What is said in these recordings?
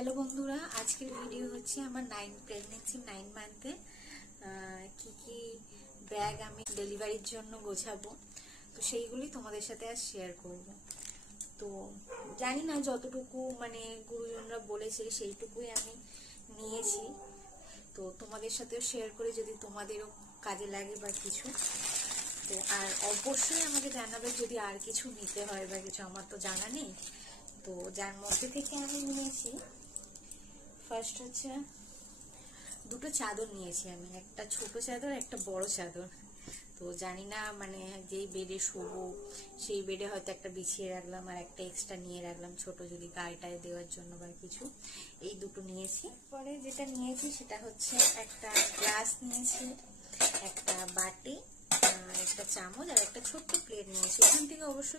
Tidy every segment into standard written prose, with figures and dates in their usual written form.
Hello বন্ধুরা, আজকের video হচ্ছে আমার প্রেগনেন্সি 9 মান্থে কি কি ব্যাগ আমি ডেলিভারির জন্য গোছাবো, তো সেইগুলি তোমাদের সাথে আজ শেয়ার করব। তো জানি না, যতটুকু মানে গুরুজনরা বলেছে সেইটুকুই আমি নিয়েছি। তো তোমাদের সাথেও শেয়ার করে যদি তোমাদেরও কাজে লাগে বা কিছু, তো আর অবশ্যই আমাকে জানাবে যদি আর কিছু নিতে হয় বা কিছু, আমার তো জানা নেই। তো যার মধ্যে থেকে আমি নিয়েছি, ফার্স্ট হচ্ছে দুটো চাদর নিয়েছি আমি, একটা ছোট চাদর একটা বড় চাদর। তো জানি না মানে যেই বেডে শোবো সেই বেডে হয়তো একটা বিছিয়ে রাখলাম আর একটা এক্সট্রা নিয়ে রাখলাম ছোট, যদি গায়েটায় দেওয়ার জন্য বা কিছু। এই দুটো নিয়েছি। পরে যেটা নিয়েছি সেটা হচ্ছে একটা গ্লাস নিয়েছি, একটা বাটি, একটা চামচ আর একটা ছোট্ট প্লেট নিয়েছি। ওখান থেকে অবশ্য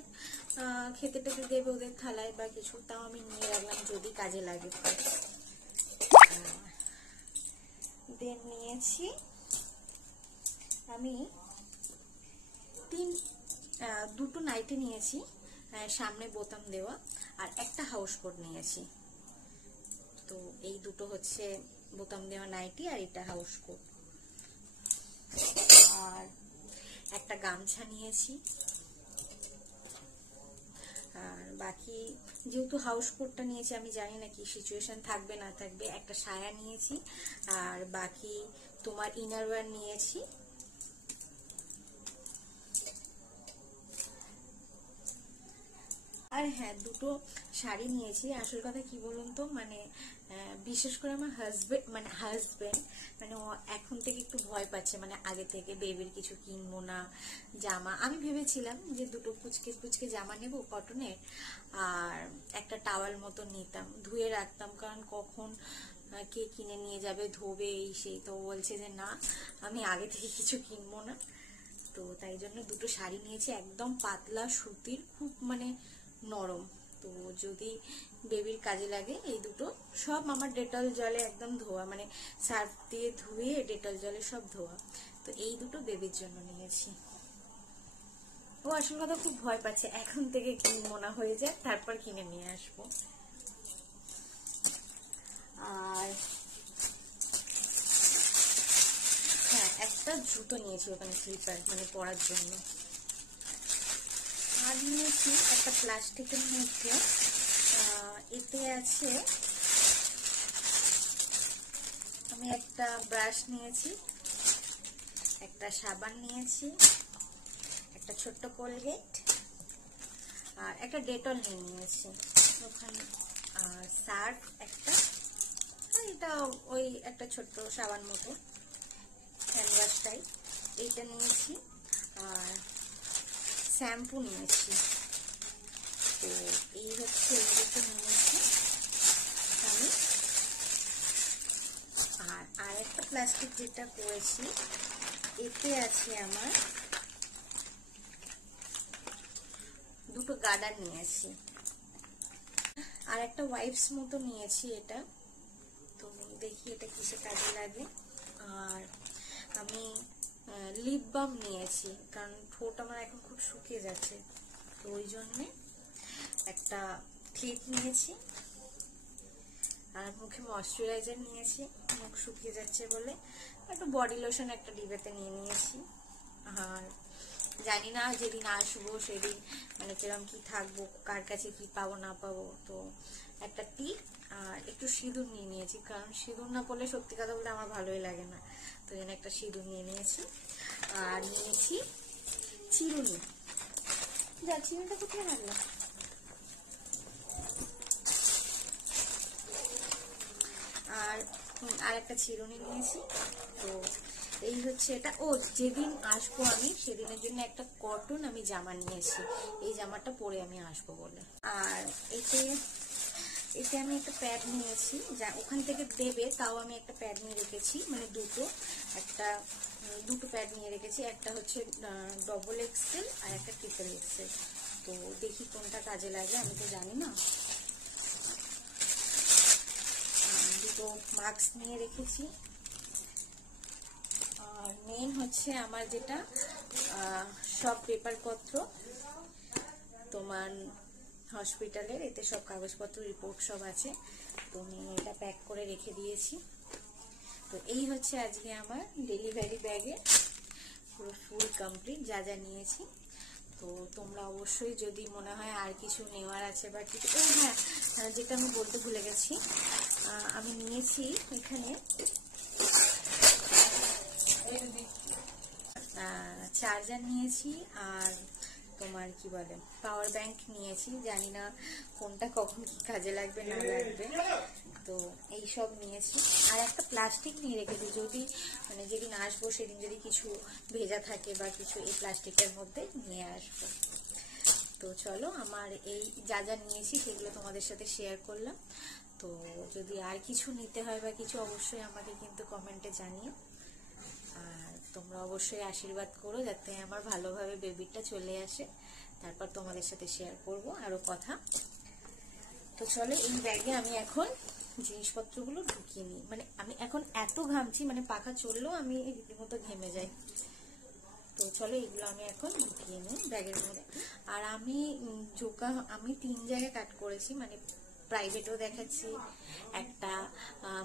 খেতে টেতে দেবে ওদের থালায় বা কিছু, তাও আমি নিয়ে রাখলাম যদি কাজে লাগে। দেন নিয়েছি আমি দুটো নাইটি নিয়েছি, সামনে বোতাম দেওয়া, আর একটা হাউস কোট নিয়েছি। তো এই দুটো হচ্ছে বোতাম দেওয়া নাইটি আর এটা হাউস কোট। আর একটা গামছা নিয়েছি। আর বাকি যেহেতু হাউস কোটটা নিয়েছি, আমি জানি না কি সিচুয়েশন থাকবে না থাকবে, একটা সায়া নিয়েছি। আর বাকি তোমার ইনারওয়্যার নিয়েছি। আর হ্যাঁ, দুটো শাড়ি নিয়েছি। আসল কথা কি বলুন তো, মানে বিশেষ করে আমার হাজবেন্ড মানে ও এখন থেকে একটু ভয় পাচ্ছে, মানে আগে থেকে বেবির কিছু কিনবো না জামা। আমি ভেবেছিলাম যে দুটো পুচকে পুচকে জামা নেব কটনের, আর একটা টাওয়াল মতো নিতাম, ধুয়ে রাখতাম, কারণ কখন কে কিনে নিয়ে যাবে, ধোবে এই সেই। তো বলছে যে না, আমি আগে থেকে কিছু কিনবো না। তো তাই জন্য দুটো শাড়ি নিয়েছি, একদম পাতলা সুতির, খুব মানে নরম। তো যদি বেবির কাজে লাগে এই দুটো। সব আমার ডেটল জলে একদম ধোয়া, মানে সার্ফ দিয়ে ধুয়ে ডেটল জলে সব ধোয়া। তো এই দুটো বেবির জন্য নিয়েছি। ও আসল কথা খুব ভয় পাচ্ছে, এখন থেকে কিনবো না, হয়ে যায় তারপর কিনে নিয়ে আসবো। আর হ্যাঁ, একটা জুতো নিয়েছি ওখানে, স্লিপার মানে পরার জন্য। আর নিয়েছি একটা প্লাস্টিকের মধ্যে, এতে আছে, আমি একটা ব্রাশ নিয়েছি, একটা সাবান নিয়েছি, একটা ছোট্ট কোলগেট, আর একটা ডেটল নিয়ে নিয়েছি ওখানে, আর সার্ফ একটা, আর এটা ওই একটা ছোট্ট সাবান মতো হ্যান্ড ওয়াশ টাইপ, এইটা নিয়েছি। আর শ্যাম্পু নিয়েছি। তো এই হচ্ছে এইগুলো নিয়েছি আমি। আর একটা প্লাস্টিক যেটা করেছি, এতে আছে আমার দুটো গার্ডার নিয়েছি, আর একটা ওয়াইপস মতো নিয়েছি এটা। তো দেখি এটা কিসে কাজে লাগে। আর আমি লিপ বাম নিয়েছি, কারণ ঠোঁট আমার এখন খুব শুকিয়ে যাচ্ছে, তো ওই জন্যে একটা ক্লিপ নিয়েছি। আর মুখে ময়শ্চারাইজার নিয়েছি, মুখ শুকিয়ে যাচ্ছে বলে। একটু বডি লোশন একটা ডিবেতে নিয়ে নিয়েছি। আর জানি না যেদিন আসবো সেদিন মানে কিরম কি থাকবো, কার কাছে কি পাবো না পাবো। তো একটা টিপ আর একটু সিঁদুর নিয়ে নিয়েছি, কারণ সিঁদুর না পড়লে সত্যি কথা বলতে আমার ভালোই লাগে না। তো যেন একটা সিঁদুর নিয়ে নিয়েছি। আর নিয়েছি চিরুনি। যা, চিরুনিটা কোথায় রাখলাম? আর একটা চিরুনি নিয়েছি। তো এই হচ্ছে এটা। ও, যেদিন আসবো আমি সেদিনের জন্য একটা কটন আমি জামা নিয়েছি, এই জামাটা পরে আমি আসবো বলে। আর এতে আমি একটা প্যাড নিয়েছি, যা ওখান থেকে দেবে, তাও আমি একটা প্যাড নিয়ে রেখেছি, মানে দুটো প্যাড নিয়ে রেখেছি। একটা হচ্ছে ডবল এক্সেল আর একটা ট্রিপল এক্সেল। তো দেখি কোনটা কাজে লাগে, আমি তো জানি না। দুটো মাস্ক নিয়ে রেখেছি। আর মেন হচ্ছে আমার যেটা সব পেপারপত্র তোমার হসপিটালের, এতে সব কাগজপত্র রিপোর্ট সব আছে। তো আমি এটা প্যাক করে রেখে দিয়েছি। তো এই হচ্ছে আজকে আমার ডেলিভারি ব্যাগে পুরো ফুল কমপ্লিট যা যা নিয়েছি। তো তোমরা অবশ্যই যদি মনে হয় আর কিছু নেওয়ার আছে বা কিছু, ও হ্যাঁ, যেটা আমি বলতে ভুলে গেছি, আমি নিয়েছি এখানে চার্জার নিয়েছি আর তোমার কি বলে পাওয়ার ব্যাংক নিয়েছি। জানি না কোনটা কখন কি কাজে লাগবে না লাগবে, তো এই সব নিয়েছি। আর একটা প্লাস্টিক নিয়ে রেখেছি, যদি মানে যেদিন আসবো সেদিন যদি কিছু ভেজা থাকে বা কিছু, এই প্লাস্টিকের মধ্যে নিয়ে আসবো। তো চলো, আমার এই যা যা নিয়েছি সেগুলো তোমাদের সাথে শেয়ার করলাম। তো যদি আর কিছু নিতে হয় বা কিছু, অবশ্যই আমাকে কিন্তু কমেন্টে জানিও। আর তোমরা অবশ্যই আশীর্বাদ করো যাতে আমার ভালোভাবে বেবিটা চলে আসে, তারপর তোমাদের সাথে শেয়ার করব আরো কথা। তো চলো, এই ব্যাগে আমি এখন জিনিসপত্রগুলো ঢুকিয়ে নিই। মানে আমি এখন এত ঘামছি, মানে পাখা চললেও আমি রীতিমতো ঘেমে যাই। তো চলো, এগুলো আমি এখন ঢুকিয়ে নিই ব্যাগের মধ্যে। আর আমি আমি 3 জায়গায় কাট করেছি, মানে প্রাইভেটও দেখাচ্ছি একটা,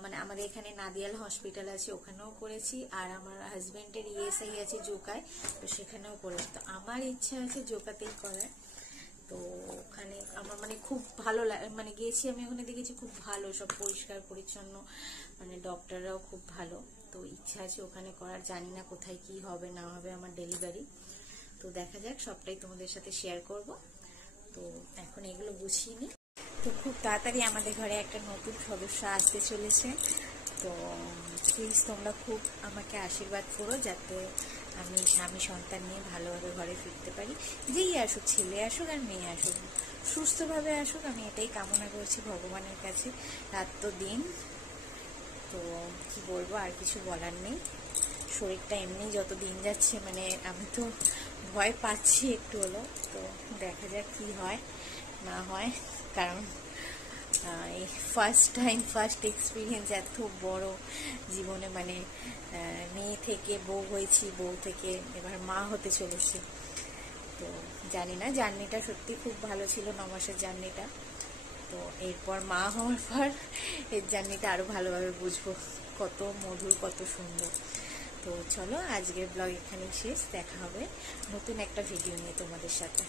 মানে আমাদের এখানে নাদিয়াল হসপিটাল আছে ওখানেও করেছি, আর আমার হাজবেন্ডের ইএসআই আছে জোকায়, তো সেখানেও করেছি। তো আমার ইচ্ছা আছে জোকাতেই করার। তো ওখানে আমার মানে খুব ভালো লাগে, মানে গেছি আমি ওখানে দেখেছি খুব ভালো, সব পরিষ্কার পরিচ্ছন্ন, মানে ডক্টররাও খুব ভালো। তো ইচ্ছা আছে ওখানে করার, জানি না কোথায় কি হবে না হবে আমার ডেলিভারি। তো দেখা যাক, সবটাই তোমাদের সাথে শেয়ার করব। তো এখন এগুলো গুছিয়ে নিই। তো খুব তাড়াতাড়ি আমাদের ঘরে একটা নতুন সদস্য আসতে চলেছে। তো প্লিজ তোমরা খুব আমাকে আশীর্বাদ করো যাতে আমি স্বামী সন্তান নিয়ে ভালোভাবে ঘরে ফিরতে পারি। যেই আসুক, ছেলে আসুক আর মেয়ে আসুক, সুস্থভাবে আসুক, আমি এটাই কামনা করছি ভগবানের কাছে। রাত তো দিন, তো কি বলবো, আর কিছু বলার নেই। শরীরটা এমনি যত দিন যাচ্ছে, মানে আমি তো ভয় পাচ্ছি একটু হলো। তো দেখা যাক কি হয় না হয়, কারণ এই ফার্স্ট এক্সপিরিয়েন্স এত বড় জীবনে, মানে মেয়ে থেকে বউ হয়েছি, বউ থেকে এবার মা হতে চলেছি। তো জানি না, জার্নিটা সত্যি খুব ভালো ছিল, 9 মাসের জার্নিটা। তো এরপর মা হওয়ার পর এর জার্নিটা আরো ভালোভাবে বুঝবো, কত মধুর, কত সুন্দর। তো চলো, আজকের ব্লগ এখানেই শেষ। দেখা হবে নতুন একটা ভিডিও নিয়ে তোমাদের সাথে।